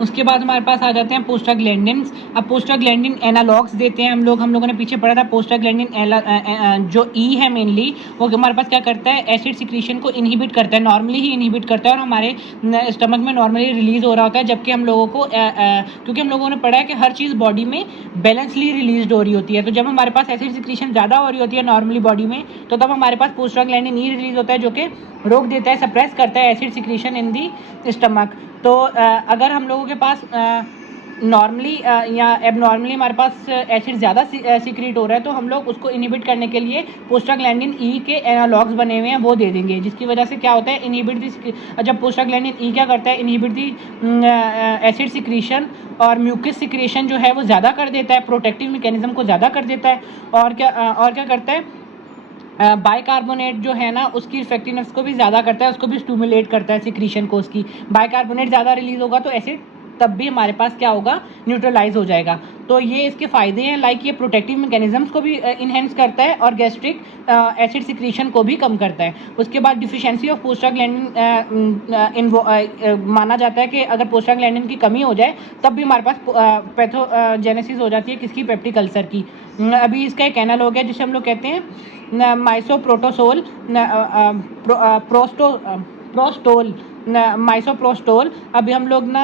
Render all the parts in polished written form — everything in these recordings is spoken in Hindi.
उसके बाद हमारे पास आ जाते हैं प्रोस्टाग्लैंडिन्स। अब प्रोस्टाग्लैंडिन एनालॉग्स देते हैं हम लोगों ने पीछे पढ़ा था। प्रोस्टाग्लैंडिन जो ई है मेनली, वो हमारे पास क्या करता है, एसिड सिक्रीशन को इनहिबिट करता है, नॉर्मली ही इनहिबिट करता है और हमारे स्टमक में नॉर्मली रिलीज हो रहा होता है। जबकि हम लोगों को क्योंकि हम लोगों ने पढ़ा है कि हर चीज़ बॉडी में बैलेंसली रिलीज हो रही होती है, तो जब हमारे पास एसिड सिक्रीशन ज़्यादा हो रही होती है नॉर्मली बॉडी में, तो तब हमारे पास प्रोस्टाग्लैंडिन ई रिलीज होता है, जो कि रोक देता है, सप्रेस करता है एसिड सिक्रीशन इन दी स्टमक। तो अगर हम लोगों के पास नॉर्मली या एबनॉर्मली हमारे पास एसिड ज़्यादा सीक्रेट हो रहा है, तो हम लोग उसको इनहिबिट करने के लिए प्रोस्टाग्लैंडिन ई के एनालॉग्स बने हुए हैं वो दे देंगे, जिसकी वजह से क्या होता है, इनहिबिट दी, जब प्रोस्टाग्लैंडिन ई क्या करता है, इनहिबिट दी एसिड सिक्रीशन और म्यूकस सिक्रेशन जो है वो ज़्यादा कर देता है, प्रोटेक्टिव मैकेनिज्म को ज़्यादा कर देता है। और क्या करता है, बाइकार्बोनेट जो है ना, उसकी इफेक्टिवनेस को भी ज़्यादा करता है, उसको भी स्टिमुलेट करता है सिक्रीशन को। उसकी बाइकार्बोनेट ज़्यादा रिलीज होगा तो एसिड तब भी हमारे पास क्या होगा, न्यूट्रलाइज हो जाएगा। तो ये इसके फ़ायदे हैं, लाइक ये प्रोटेक्टिव मैकेनिज्म्स को भी इन्हेंस करता है और गैस्ट्रिक एसिड सिक्रीशन को भी कम करता है। उसके बाद डिफिशिएंसी ऑफ प्रोस्टाग्लैंडिन माना जाता है कि अगर प्रोस्टाग्लैंडिन की कमी हो जाए तब भी हमारे पास पैथोजेनेसिस हो जाती है, किसकी, पेप्टिक अल्सर की। अभी इसका एक एनालॉग है जिसे हम लोग कहते हैं माइसोप्रोटोसोल प्रोस्टोल माइसोप्रोस्टोल। अभी हम लोग ना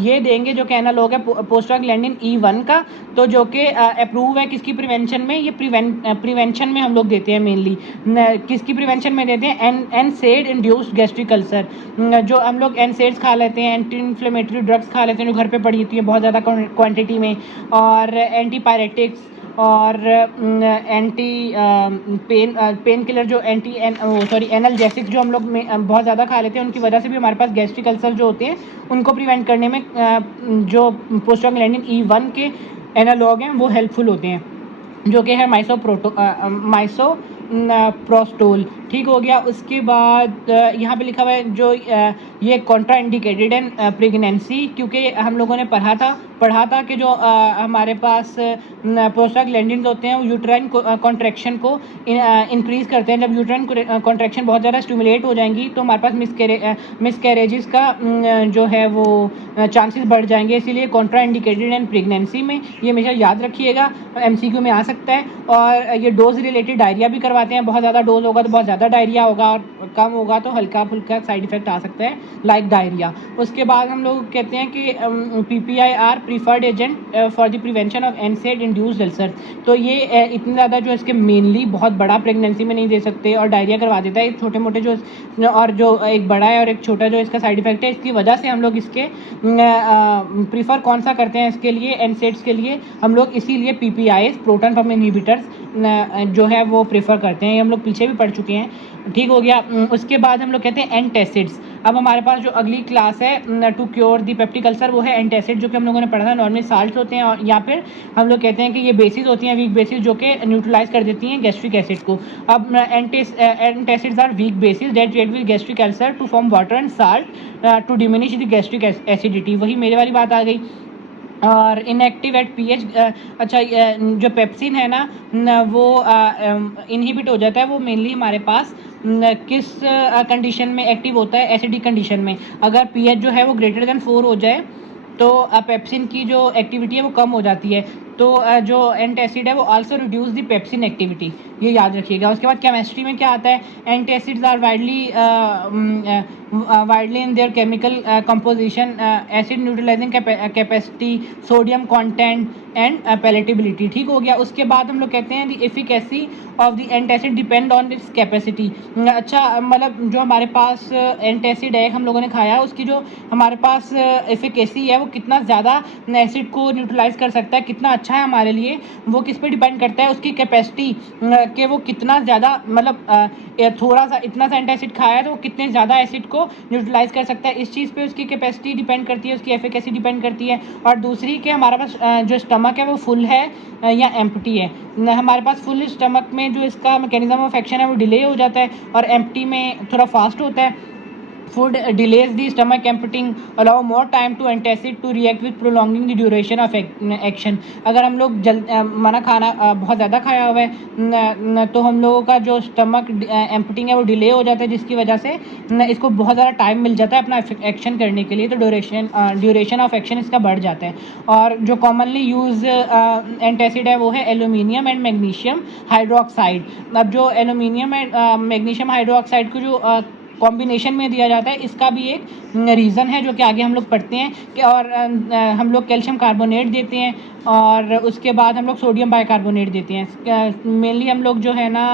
ये देंगे जो कि एनालॉग है प्रोस्टाग्लैंडिन E1 का, तो जो कि अप्रूव है किसकी प्रिवेंशन में, ये प्रिवेंशन में हम लोग देते हैं मेनली। किसकी प्रिवेंशन में देते हैं, एनसेड इंड्यूस्ड गैस्ट्रिक अल्सर। जो हम लोग एनसेड्स खा लेते हैं, एंटी इन्फ्लेमेटरी ड्रग्स खा लेते हैं जो घर पे पड़ी होती है बहुत ज़्यादा क्वांटिटी में, और एंटीपायरेटिक्स और एंटी पेन किलर जो एनाल्जेसिक जो हम लोग बहुत ज़्यादा खा लेते हैं, उनकी वजह से भी हमारे पास गैस्ट्रिक अल्सर जो होते हैं उनको प्रिवेंट करने में जो प्रोस्टाग्लैंडिन E1 के एनालॉग हैं वो हेल्पफुल होते हैं, जो कि है माइसोप्रोस्टोल। ठीक हो गया। उसके बाद यहाँ पे लिखा हुआ है जो ये कॉन्ट्रा इंडिकेटेड एंड प्रेगनेंसी, क्योंकि हम लोगों ने पढ़ा था कि जो हमारे पास प्रोस्टाग्लैंडिन्स होते हैं वो यूट्राइन कॉन्ट्रैक्शन को इंक्रीज़ करते हैं। जब यूट्राइन कॉन्ट्रैक्शन बहुत ज़्यादा स्टिमुलेट हो जाएंगी तो हमारे पास मिसकैरेजेस का जो है वो चांसेस बढ़ जाएंगे, इसीलिए कॉन्ट्रा इंडिकेटेड एंड प्रेगनेंसी में ये हमेशा याद रखिएगा, MCQ में आ सकता है। और ये डोज रिलेटेड डायरिया भी करवाते हैं, बहुत ज़्यादा डोज होगा तो बहुत ज़्यादा डायरिया होगा, और कम होगा तो हल्का फुल्का साइड इफेक्ट आ सकता है लाइक डायरिया। उसके बाद हम लोग कहते हैं कि PPI are preferred agent for the prevention of NSAID induced ulcer. तो ये इतने ज़्यादा जो इसके मेनली बहुत बड़ा प्रेगनेंसी में नहीं दे सकते और डायरिया करवा देता है, छोटे मोटे जो और जो एक बड़ा है और एक छोटा जो इसका साइड इफेक्ट है, इसकी वजह से हम लोग इसके प्रीफर कौन सा करते हैं इसके लिए, एनसेड्स के लिए हम लोग इसीलिए PPIs प्रोटॉन पंप इनहिबिटर्स जो है वो प्रेफर करते हैं, ये हम लोग पीछे भी पढ़ चुके हैं। ठीक हो गया। उसके बाद हम लोग कहते हैं एंटासिड्स। अब हमारे पास जो अगली क्लास है to cure the peptic ulcer वो है एंटासिड, जो कि हम लोगों ने पढ़ा था, नॉर्मली साल्ट होते हैं और या फिर हम लोग कहते हैं कि ये बेसिस होती हैं, वीक बेसिस, जो कि न्यूट्रलाइज कर देती हैं गैस्ट्रिक एसिड को। अब antacids are weak bases that react with gastric ulcer to form water and salt to diminish the gastric acidity. वही मेरे वाली बात आ गई। और इनएक्टिव एट पीएच, अच्छा जो पेप्सिन है ना वो इनहिबिट हो जाता है, वो मेनली हमारे पास किस कंडीशन में एक्टिव होता है, एसिडिक कंडीशन में। अगर पीएच जो है वो ग्रेटर देन 4 हो जाए तो पेप्सिन की जो एक्टिविटी है वो कम हो जाती है। तो जो एंटासिड है वो also reduce the pepsin activity, ये याद रखिएगा। उसके बाद केमिस्ट्री में क्या आता है, antacids are widely in their chemical composition, acid neutralizing capacity, sodium content and palatability. ठीक हो गया। उसके बाद हम लोग कहते हैं the efficacy of the antacid depend on its capacity. अच्छा मतलब जो हमारे पास एंटासिड है हम लोगों ने खाया है, उसकी जो हमारे पास एफिकेसी है वो कितना ज़्यादा एसिड को न्यूट्रलाइज कर सकता है, कितना अच्छा है हमारे लिए, वो किस पे डिपेंड करता है, उसकी कैपेसिटी कि वो कितना ज़्यादा मतलब थोड़ा सा इतना सा एंटासिड खाया है तो वो कितने ज़्यादा एसिड को न्यूट्रलाइज कर सकता है, इस चीज़ पे उसकी कैपेसिटी डिपेंड करती है, उसकी एफिकेसी डिपेंड करती है। और दूसरी कि हमारे पास जो स्टमक है वो फुल है या एम्प्टी है। हमारे पास फुल स्टमक में जो इसका मैकेनिज्म ऑफ एक्शन है वो डिले हो जाता है और एम्प्टी में थोड़ा फास्ट होता है। Food delays the stomach emptying, allow more time to antacid to react with prolonging the duration of action. अगर हम लोग मना खाना बहुत ज़्यादा खाया हुआ है तो हम लोगों का जो स्टमक एम्पटिंग है वो डिले हो जाता है, जिसकी वजह से इसको बहुत ज़्यादा टाइम मिल जाता है अपना एक्शन करने के लिए, तो ड्यूरेशन ऑफ एक्शन इसका बढ़ जाता है। और जो कॉमनली यूज़ एंटासिड है वो है एल्यूमिनियम एंड मैग्नीशियम हाइड्रोक्साइड। अब जो एल्यूमिनियम एंड मैग्नीशियम हाइड्रोक्साइड को जो कॉम्बिनेशन में दिया जाता है, इसका भी एक रीज़न है जो कि आगे हम लोग पढ़ते हैं कि, और हम लोग कैल्शियम कार्बोनेट देते हैं और उसके बाद हम लोग सोडियम बाइकार्बोनेट देते हैं। मेनली हम लोग जो है ना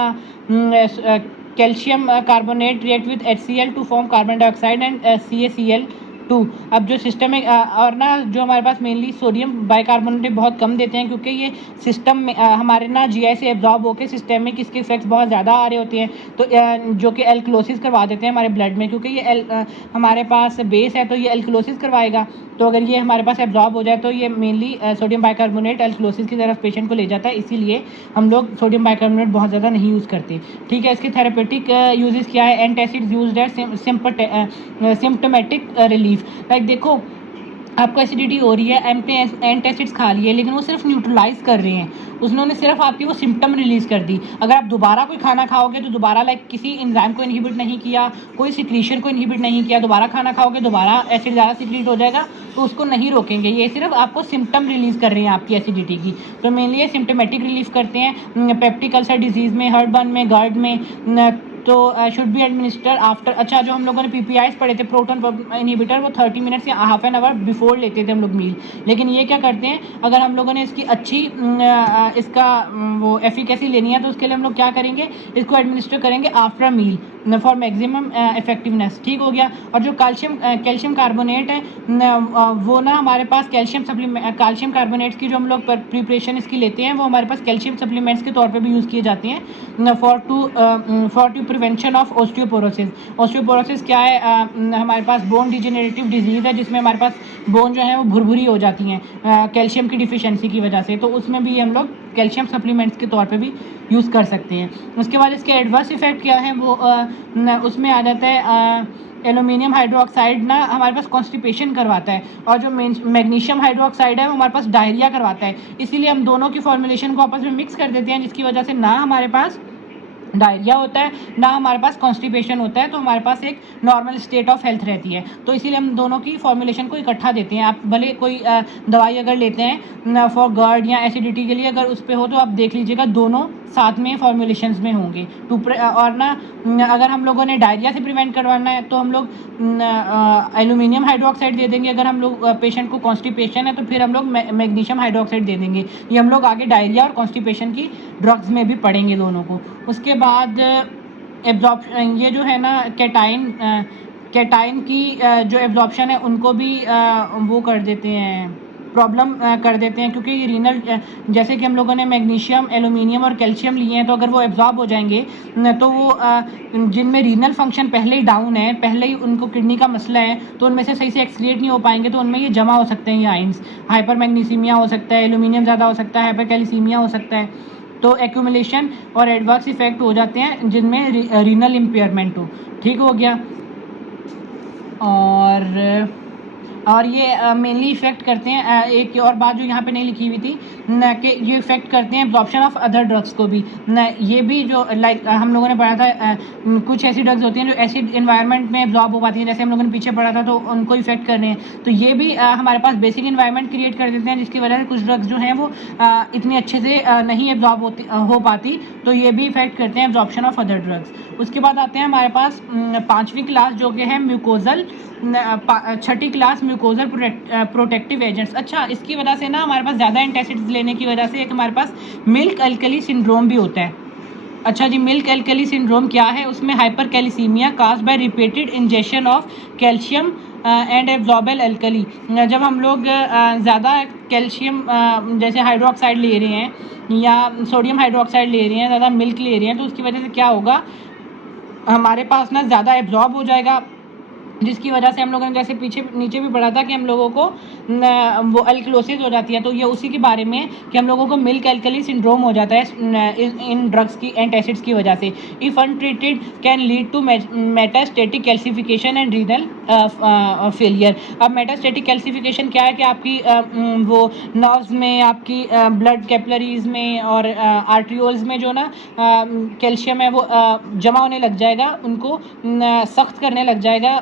calcium carbonate react with HCl to form carbon dioxide and CaCl2। अब जो सिस्टम में और ना जो हमारे पास मेनली सोडियम बाइकार्बोनेट बहुत कम देते हैं, क्योंकि ये सिस्टम में हमारे ना GI से एब्जॉर्ब होकर सिस्टमिक इसके इफेक्ट्स बहुत ज़्यादा आ रहे होते हैं, तो जो कि एल्कलोसिस करवा देते हैं हमारे ब्लड में, क्योंकि ये हमारे पास बेस है तो ये एल्कलोसिस करवाएगा। तो अगर ये हमारे पास एब्जॉर्ब हो जाए तो ये मेनली सोडियम बाइकार्बोनेट एल्कलोसिस की तरफ पेशेंट को ले जाता है, इसीलिए हम लोग सोडियम बाइकार्बोनेट बहुत ज़्यादा नहीं यूज़ करते। ठीक है, इसके थेरेपेटिक यूजेस क्या है? Antacids used as symptomatic relief. Like देखो, आपको एसिडिटी हो रही है, एंटासिड्स खा लिए, लेकिन वो सिर्फ न्यूट्रलाइज कर रहे हैं, उन्होंने सिर्फ आपकी वो सिम्टम रिलीज़ कर दी। अगर आप दोबारा कोई खाना खाओगे तो दोबारा लाइक किसी एंजाइम को इनहिबिट नहीं किया, कोई सिक्रीशन को इनहिबिट नहीं किया, दोबारा खाना खाओगे दोबारा एसिड ज़्यादा सिक्रीट हो जाएगा, तो उसको नहीं रोकेंगे। ये सिर्फ आपको सिम्टम रिलीज़ कर रहे हैं आपकी एसिडिटी की। तो मेनली ये सिम्टोमेटिक रिलीफ करते हैं पेप्टिक अल्सर डिजीज़ में, हार्टबर्न में, GERD में। तो शुड बी एडमिनिस्टर आफ्टर, अच्छा जो हम लोगों ने PPIs पढ़े थे प्रोटॉन इनहिबिटर, वो 30 मिनट्स या हाफ एन आवर बिफोर लेते थे हम लोग मील। लेकिन ये क्या करते हैं, अगर हम लोगों ने इसकी अच्छी इसका वो एफिकेसी लेनी है तो उसके लिए हम लोग क्या करेंगे, इसको एडमिनिस्टर करेंगे after meal for maximum effectiveness. ठीक हो गया। और जो कैल्शियम कार्बोनेट है वो ना हमारे पास कैल्शियम कार्बोनेट्स की जो हम लोग प्रिपरेशन इसकी लेते हैं, वो हमारे पास कैल्शियम सप्लीमेंट्स के तौर पे भी यूज़ किए जाते हैं for to prevention of osteoporosis. Osteoporosis क्या है? हमारे पास बोन डिजेनरेटिव डिजीज़ है जिसमें हमारे पास बोन जो है वो भुरभुरी हो जाती हैं कैल्शियम की डिफिशियंसी की वजह से, तो उसमें भी हम लोग कैल्शियम सप्लीमेंट्स के तौर पे भी यूज़ कर सकते हैं। उसके बाद इसके एडवर्स इफेक्ट क्या है, वो उसमें आ जाता है एल्यूमिनियम हाइड्रोक्साइड ना हमारे पास कॉन्स्टिपेशन करवाता है, और जो मैग्नीशियम हाइड्रोक्साइड है वो हमारे पास डायरिया करवाता है। इसीलिए हम दोनों की फॉर्मुलेशन को आपस में मिक्स कर देते हैं, जिसकी वजह से ना हमारे पास डायरिया होता है ना हमारे पास कॉन्स्टिपेशन होता है, तो हमारे पास एक नॉर्मल स्टेट ऑफ हेल्थ रहती है। तो इसीलिए हम दोनों की फॉर्मुलेशन को इकट्ठा देते हैं। आप भले कोई दवाई अगर लेते हैं फॉर GERD या एसिडिटी के लिए, अगर उस पर हो तो आप देख लीजिएगा दोनों साथ में फॉर्मुलेशंस में होंगे। और ना अगर हम लोगों ने डायरिया से प्रिवेंट करवाना है तो हम लोग एल्यूमिनियम हाइड्रोक्साइड दे देंगे। अगर हम लोग पेशेंट को कॉन्स्टिपेशन है तो फिर हम लोग मैग्नीशियम हाइड्रोक्साइड दे देंगे। ये हम लोग आगे डायरिया और कॉन्स्टिपेशन की ड्रग्स में भी पढ़ेंगे दोनों को। उसके बाद एब्जॉर्प्शन, ये जो है ना कैटाइन की जो एब्जॉर्प्शन है उनको भी वो कर देते हैं, प्रॉब्लम कर देते हैं, क्योंकि रीनल जैसे कि हम लोगों ने मैग्नीशियम, एल्यूमिनियम और कैल्शियम लिए हैं, तो अगर वो एब्जॉर्ब हो जाएंगे तो वो जिनमें रीनल फंक्शन पहले ही डाउन है, पहले ही उनको किडनी का मसला है, तो उनमें से सही से एक्सक्रिएट नहीं हो पाएंगे, तो उनमें ये जमा हो सकते हैं ये आइंस। हाइपर मैग्नीसीमिया हो सकता है, एल्यूमिनियम ज़्यादा हो सकता है, हाइपर कैल्सीमिया हो सकता है, तो एक्यूमुलेशन और एडवर्स इफेक्ट हो जाते हैं जिनमें रीनल इम्पेयरमेंट हो। ठीक हो गया। और ये मेनली इफ़ेक्ट करते हैं, एक और बात जो यहाँ पे नहीं लिखी हुई थी न, कि ये इफ़ेक्ट करते हैं एब्जॉर्प्शन ऑफ अदर ड्रग्स को भी न। ये भी जो लाइक हम लोगों ने पढ़ा था कुछ ऐसी ड्रग्स होती हैं जो एसिड इन्वायरमेंट में एब्जॉर्ब हो पाती हैं, जैसे हम लोगों ने पीछे पढ़ा था, तो उनको इफेक्ट कर रहे हैं। तो ये भी हमारे पास बेसिक इन्वायरमेंट क्रिएट कर देते हैं, जिसकी वजह से कुछ ड्रग्स जो हैं वो इतनी अच्छे से नहीं एब्जॉर्ब हो पाती, तो ये भी इफेक्ट करते हैं एब्जॉर्प्शन ऑफ अदर ड्रग्स। उसके बाद आते हैं हमारे पास 5वीं क्लास जो कि है म्यूकोजल, 6ठी क्लास म्यूकोजल प्रोटेक्टिव एजेंट्स। अच्छा, इसकी वजह से ना हमारे पास ज़्यादा एंटासिड्स लेने की वजह से एक हमारे पास मिल्क अल्कली सिंड्रोम भी होता है। अच्छा जी, मिल्क अल्कली सिंड्रोम क्या है? उसमें hyper calcaemia caused by repeated injection of calcium and absorbable alkali. जब हम लोग ज़्यादा कैल्शियम जैसे हाइड्रोक्साइड ले रहे हैं या सोडियम हाइड्रोक्साइड ले रहे हैं, ज़्यादा मिल्क ले रहे हैं, तो उसकी वजह से क्या होगा, हमारे पास ना ज़्यादा एब्जॉर्ब हो जाएगा जिसकी वजह से हम लोगों ने जैसे पीछे नीचे भी पढ़ा था कि हम लोगों को वो अल्कलोसिस हो जाती है। तो ये उसी के बारे में कि हम लोगों को मिल्क एल्कली सिंड्रोम हो जाता है इन ड्रग्स की एंटासिड्स की वजह से। If untreated can lead to metastatic calcification and renal failure. अब मेटास्टेटिक कैल्सिफिकेशन क्या है कि आपकी वो नर्व्स में, आपकी ब्लड कैपिलरीज में और आर्ट्रियोल्स में जो ना कैल्शियम है वो जमा होने लग जाएगा, उनको सख्त करने लग जाएगा,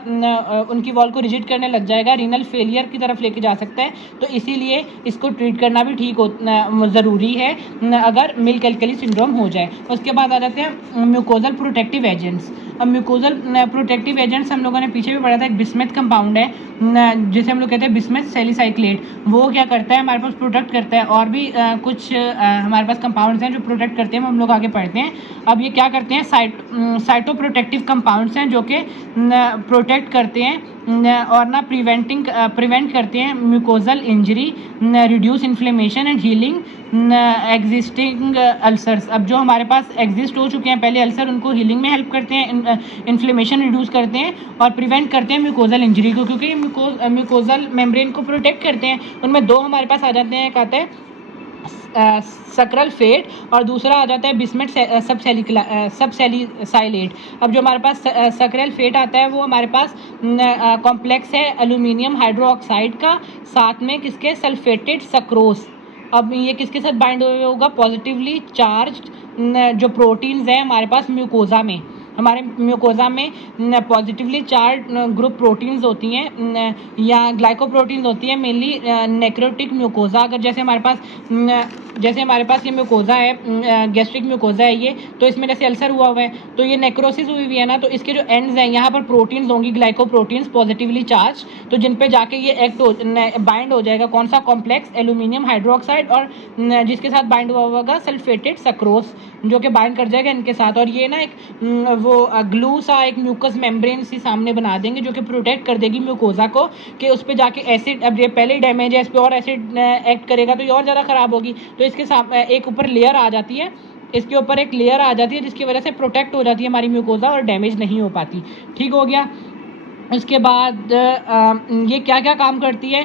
उनकी वॉल को रिजिड करने लग जाएगा, रीनल फेलियर की तरफ लेके जा सकता है। तो इसीलिए इसको ट्रीट करना भी ठीक ज़रूरी है अगर मिल्क एल्कली सिंड्रोम हो जाए। उसके बाद आ जाते हैं म्यूकोजल प्रोटेक्टिव एजेंट्स। अब म्यूकोजल प्रोटेक्टिव एजेंट्स हम लोगों ने पीछे भी पढ़ा था, एक बिस्मथ कंपाउंड है जिसे हम लोग कहते हैं बिस्मथ सैलिसाइक्लेट। वो क्या करता है, हमारे पास प्रोटेक्ट करता है। और भी कुछ हमारे पास कंपाउंड्स हैं जो प्रोटेक्ट करते हैं, हम लोग आगे पढ़ते हैं। अब ये क्या करते हैं, साइटोप्रोटेक्टिव कंपाउंड्स हैं जो कि प्रोटेक्ट करते हैं और ना प्रिवेंट करते हैं mucosal injury, reduce inflammation and healing existing ulcers. अब जो हमारे पास एग्जिस्ट हो चुके हैं पहले अल्सर, उनको हीलिंग में हेल्प करते हैं, इन्फ्लेमेशन रिड्यूस करते हैं और प्रिवेंट करते हैं म्यूकोजल इंजरी को, क्योंकि म्यूकोजल मेम्ब्रेन को प्रोटेक्ट करते हैं। उनमें दो हमारे पास आ जाते हैं, एक आता है सक्रल फेट और दूसरा आ जाता है बिस्मथ सबसैलिसाइलेट। अब जो हमारे पास सक्रल फेट आता है वो हमारे पास कॉम्प्लेक्स है एल्यूमिनियम हाइड्रोक्साइड का, साथ में किसके, सल्फेटेड सक्रोस। अब ये किसके साथ बाइंड होगा, पॉजिटिवली चार्ज जो प्रोटीन्स हैं हमारे पास म्यूकोजा में, हमारे म्यूकोजा में पॉजिटिवली चार्ज ग्रुप प्रोटीन्स होती हैं या ग्लाइकोप्रोटीन्स होती हैं, मेनली नेक्रोटिक म्यूकोजा। अगर जैसे हमारे पास ये म्यूकोजा है, गैस्ट्रिक म्यूकोजा है ये, तो इसमें जैसे अल्सर हुआ है तो ये नेक्रोसिस हुई हुई है ना, तो इसके जो एंड्स हैं यहाँ पर प्रोटीन्स होंगी, ग्लाइकोप्रोटीन्स पॉजिटिवली चार्ज, तो जिन पे जाके ये बाइंड हो जाएगा कौन सा कॉम्प्लेक्स, एल्यूमिनियम हाइड्रोक्साइड, और जिसके साथ बाइंड हुआ होगा सल्फेटेड सक्रोस, जो कि बाइंड कर जाएगा इनके साथ। और ये ना एक वो ग्लू सा, एक म्यूकस मेम्ब्रेन सी सामने बना देंगे जो कि प्रोटेक्ट कर देगी म्यूकोजा को, कि उस पर जाके एसिड, अब ये पहले ही डैमेज है, इस पर और एसिड एक्ट करेगा तो ये और ज़्यादा ख़राब होगी। तो इसके साथ एक ऊपर लेयर आ जाती है, इसके ऊपर एक लेयर आ जाती है जिसकी वजह से प्रोटेक्ट हो जाती है हमारी म्यूकोजा और डैमेज नहीं हो पाती। ठीक हो गया। उसके बाद ये क्या क्या काम करती है,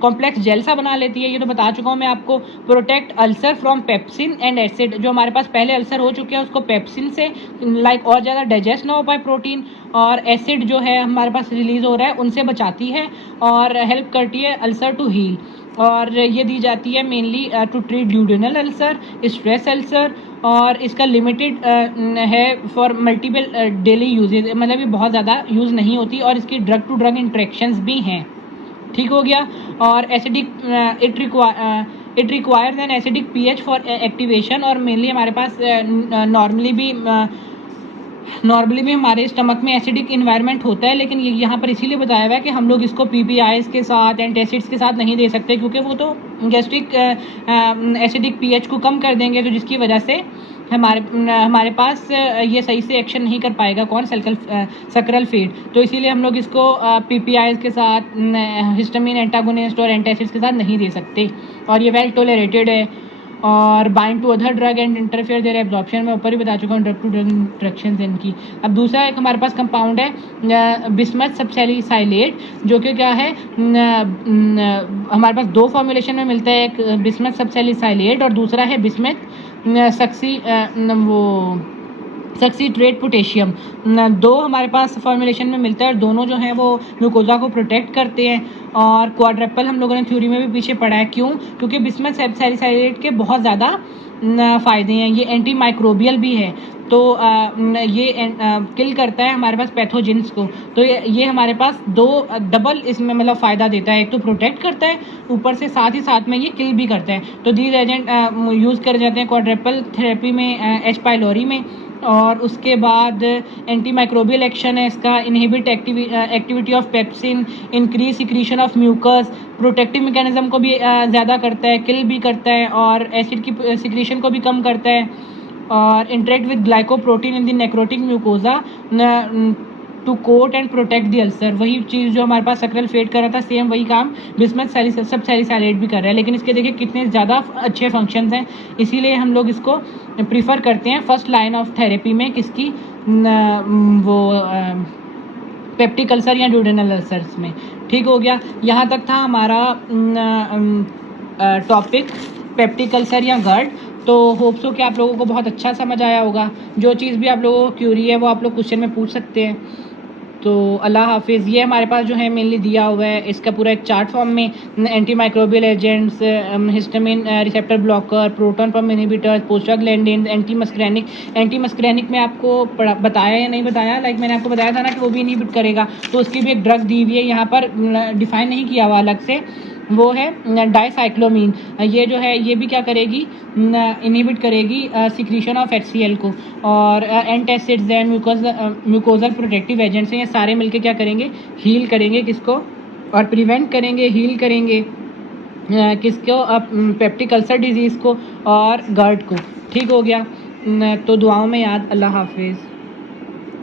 कॉम्प्लेक्स जेल सा बना लेती है, ये तो बता चुका हूँ मैं आपको। Protect ulcer from pepsin and acid, जो हमारे पास पहले अल्सर हो चुके हैं उसको पेप्सिन से और ज़्यादा डाइजेस्ट ना हो पाए प्रोटीन, और एसिड जो है हमारे पास रिलीज़ हो रहा है उनसे बचाती है और हेल्प करती है अल्सर टू हील। और ये दी जाती है mainly to treat duodenal ulcer, stress ulcer, और इसका लिमिटेड है फॉर मल्टीपल डेली यूजेज, मतलब ये बहुत ज़्यादा यूज़ नहीं होती, और इसकी ड्रग टू ड्रग इंट्रैक्शंस भी हैं। ठीक हो गया। और acidic it requires an acidic pH for activation, और मेनली हमारे पास नॉर्मली भी हमारे स्टमक में एसिडिक इन्वायरमेंट होता है, लेकिन ये यहाँ पर इसीलिए बताया हुआ है कि हम लोग इसको पीपीआईज के साथ, एंटासिड्स के साथ नहीं दे सकते, क्योंकि वो तो गैस्ट्रिक एसिडिक पीएच को कम कर देंगे, तो जिसकी वजह से हमारे पास ये सही से एक्शन नहीं कर पाएगा कौन, सक्रल फेट। तो इसीलिए हम लोग इसको पीपीआईज के साथ, हिस्टामिन एंटागोनिस्ट और एंटासिड्स के साथ नहीं दे सकते। और ये वेल टोलरेटेड है और bind to other drug and interfere their absorption, मैं ऊपर ही बता चुका हूँ ड्रग टू ड्रग इंट्रैक्शंस इनकी। अब दूसरा एक हमारे पास कंपाउंड है बिस्मथ सबसैलिसाइलेट, जो कि क्या है, हमारे पास दो फॉर्मुलेशन में मिलता है, एक बिस्मथ सबसैलिसाइलेट और दूसरा है बिस्मथ सक्सीट्रेट पोटेशियम। दो हमारे पास फॉर्मुलेशन में मिलता है और दोनों जो हैं वो ग्लूकोजा को प्रोटेक्ट करते हैं। और क्वाड्रपल हम लोगों ने थ्योरी में भी पीछे पढ़ा है, क्यों, क्योंकि बिस्मथ सबसैलिसाइलेट के बहुत ज़्यादा फ़ायदे हैं, ये एंटी माइक्रोबियल भी है, तो ये किल करता है हमारे पास पैथोजेंस को। तो ये हमारे पास दो डबल इसमें मतलब फ़ायदा देता है, एक तो प्रोटेक्ट करता है, ऊपर से साथ में ये किल भी करता है। तो दीज एजेंट यूज़ करे जाते हैं क्वाड्रपल थेरेपी में, एच पाइलोरी में। और उसके बाद एंटी माइक्रोबियल एक्शन है इसका, inhibit activity of pepsin, increase secretion of mucus, protective mechanism को भी ज़्यादा करता है, किल भी करता है, और एसिड की सिक्रीशन को भी कम करता है, और interact with glycoprotein in the necrotic mucosa to coat and protect the ulcer. वही चीज़ जो हमारे पास सक्रल फेट कर रहा था, सेम वही काम बिस्मथ सबसैलिसाइलेट भी कर रहा है, लेकिन इसके देखिए कितने ज़्यादा अच्छे फंक्शंस हैं, इसीलिए हम लोग इसको प्रीफर करते हैं फर्स्ट लाइन ऑफ थेरेपी में, किसकी, वो पेप्टिक अल्सर या ड्यूडेनल अल्सर्स में। ठीक हो गया, यहाँ तक था हमारा टॉपिक पेप्टिक अल्सर या गर्ड। तो होप सो कि आप लोगों को बहुत अच्छा समझ आया होगा। जो चीज़ भी आप लोगों को क्यूरी है वो आप लोग क्वेश्चन में पूछ सकते हैं। तो अल्लाह हाफिज़। ये हमारे पास जो है मेनली दिया हुआ है, इसका पूरा एक चार्ट फॉर्म में anti microbial agents, histamine receptor blocker, proton pump inhibitors, prostaglandin, anti muscarinic में आपको बताया या नहीं बताया, लाइक मैंने आपको बताया था ना कि वो भी इनहिबिट करेगा, तो उसकी भी एक ड्रग दी हुई है, यहाँ पर डिफाइन नहीं किया हुआ अलग से, वो है डाइसाइक्लोमीन। ये जो है ये भी क्या करेगी, इनहिबिट करेगी सिक्रीशन ऑफ HCl को। और antacids and mucosal protective agents हैं, ये सारे मिलके क्या करेंगे, हील करेंगे किसको, और प्रिवेंट करेंगे, हील करेंगे किसको, पेप्टिक अल्सर डिजीज़ को और गर्ड को। ठीक हो गया, तो दुआओं में याद। अल्लाह हाफिज़।